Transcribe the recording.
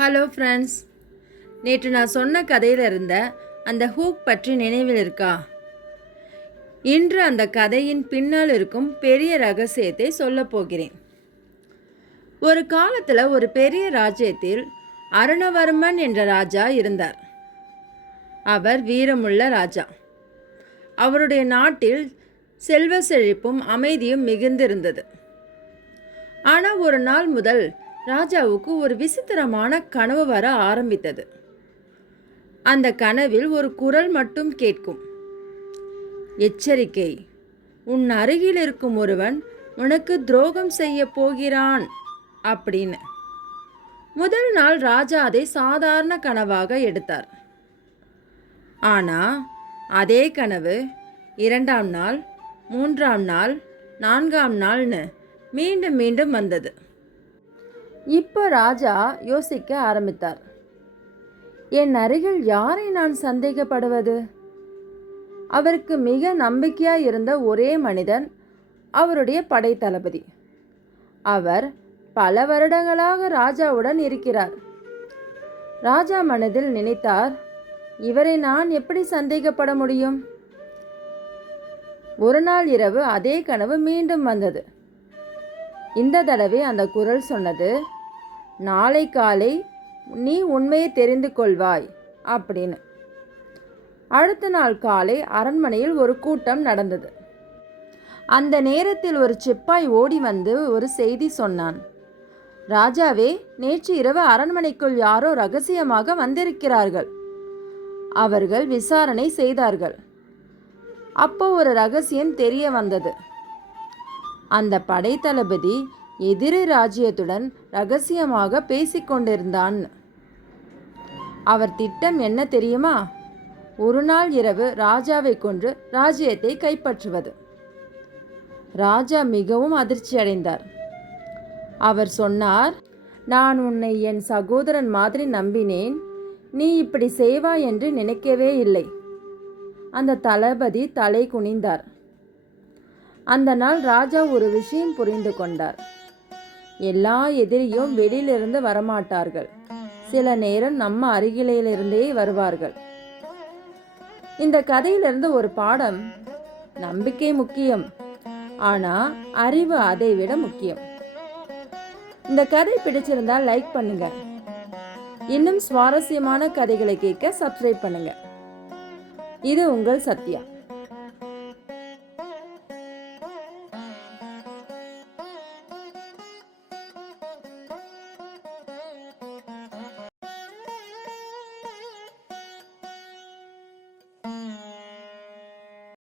Hello friends, நேற்று நான் சொன்ன கதையில் இருந்த அந்த ஹூக் பற்றி நினைவில் இருக்கா? இன்று அந்த கதையின் பின்னால் இருக்கும் பெரிய ரகசியத்தை சொல்லப் போகிறேன். ஒரு காலத்தில் ஒரு பெரிய ராஜ்யத்தில் அருணவர்மன் என்ற ராஜா இருந்தார். அவர் வீரமுள்ள ராஜா. அவருடைய நாட்டில் செல்வ செழிப்பும் அமைதியும் மிகுந்திருந்தது. ஆனால் ஒரு நாள் முதல் ராஜாவுக்கு ஒரு விசித்திரமான கனவு வர ஆரம்பித்தது. அந்த கனவில் ஒரு குரல் மட்டும் கேட்கும், எச்சரிக்கை, உன் அருகில் இருக்கும் ஒருவன் உனக்கு துரோகம் செய்ய போகிறான் அப்படின்னு. முதல் நாள் ராஜா அதை சாதாரண கனவாக எடுத்தார். ஆனால் அதே கனவு 2ஆம் நாள், 3ஆம் நாள், 4ஆம் நாள்னு மீண்டும் மீண்டும் வந்தது. இப்போ ராஜா யோசிக்க ஆரம்பித்தார். என் அருகில் யாரை நான் சந்தேகப்படுவது? அவருக்கு மிக நம்பிக்கையாக இருந்த ஒரே மனிதன் அவருடைய படைத்தளபதி. அவர் பல வருடங்களாக ராஜாவுடன் இருக்கிறார். ராஜா மனதில் நினைத்தார், இவரை நான் எப்படி சந்தேகப்பட முடியும்? ஒரு நாள் இரவு அதே கனவு மீண்டும் வந்தது. இந்த தடவை அந்த குரல் சொன்னது, நாளை காலை நீ உண்மையை தெரிந்து கொள்வாய் அப்படின்னு. அடுத்த நாள் காலை அரண்மனையில் ஒரு கூட்டம் நடந்தது. அந்த நேரத்தில் ஒரு சிப்பாய் ஓடி வந்து ஒரு செய்தி சொன்னான். ராஜாவே, நேற்று இரவு அரண்மனைக்குள் யாரோ ரகசியமாக வந்திருக்கிறார்கள். அவர்கள் விசாரணை செய்தார்கள். அப்போ ஒரு ரகசியம் தெரிய வந்தது. அந்த படைத்தளபதி எதிரி ராஜ்யத்துடன் ரகசியமாக பேசிக்கொண்டிருந்தான். அவர் திட்டம் என்ன தெரியுமா? ஒரு நாள் இரவு ராஜாவை கொன்று ராஜ்யத்தை கைப்பற்றுவது. ராஜா மிகவும் அதிர்ச்சி அடைந்தார். அவர் சொன்னார், நான் உன்னை என் சகோதரன் மாதிரி நம்பினேன். நீ இப்படி செய்வாய் என்று நினைக்கவே இல்லை. அந்த தளபதி தலை குனிந்தார். அந்த நாள் ராஜா ஒரு விஷயம் புரிந்து கொண்டார். எல்லா எதிரியும் வெளியிலிருந்து வரமாட்டார்கள். சில நேரம் நம்ம அருகிலிருந்தே வருவார்கள். இந்த கதையிலிருந்து ஒரு பாடம், நம்பிக்கை முக்கியம், ஆனால் அறிவு அதை விட முக்கியம். இந்த கதை பிடிச்சிருந்தால் லைக் பண்ணுங்க. இன்னும் சுவாரஸ்யமான கதைகளை கேட்க சப்ஸ்கிரைப் பண்ணுங்க. இது உங்கள் சத்யா.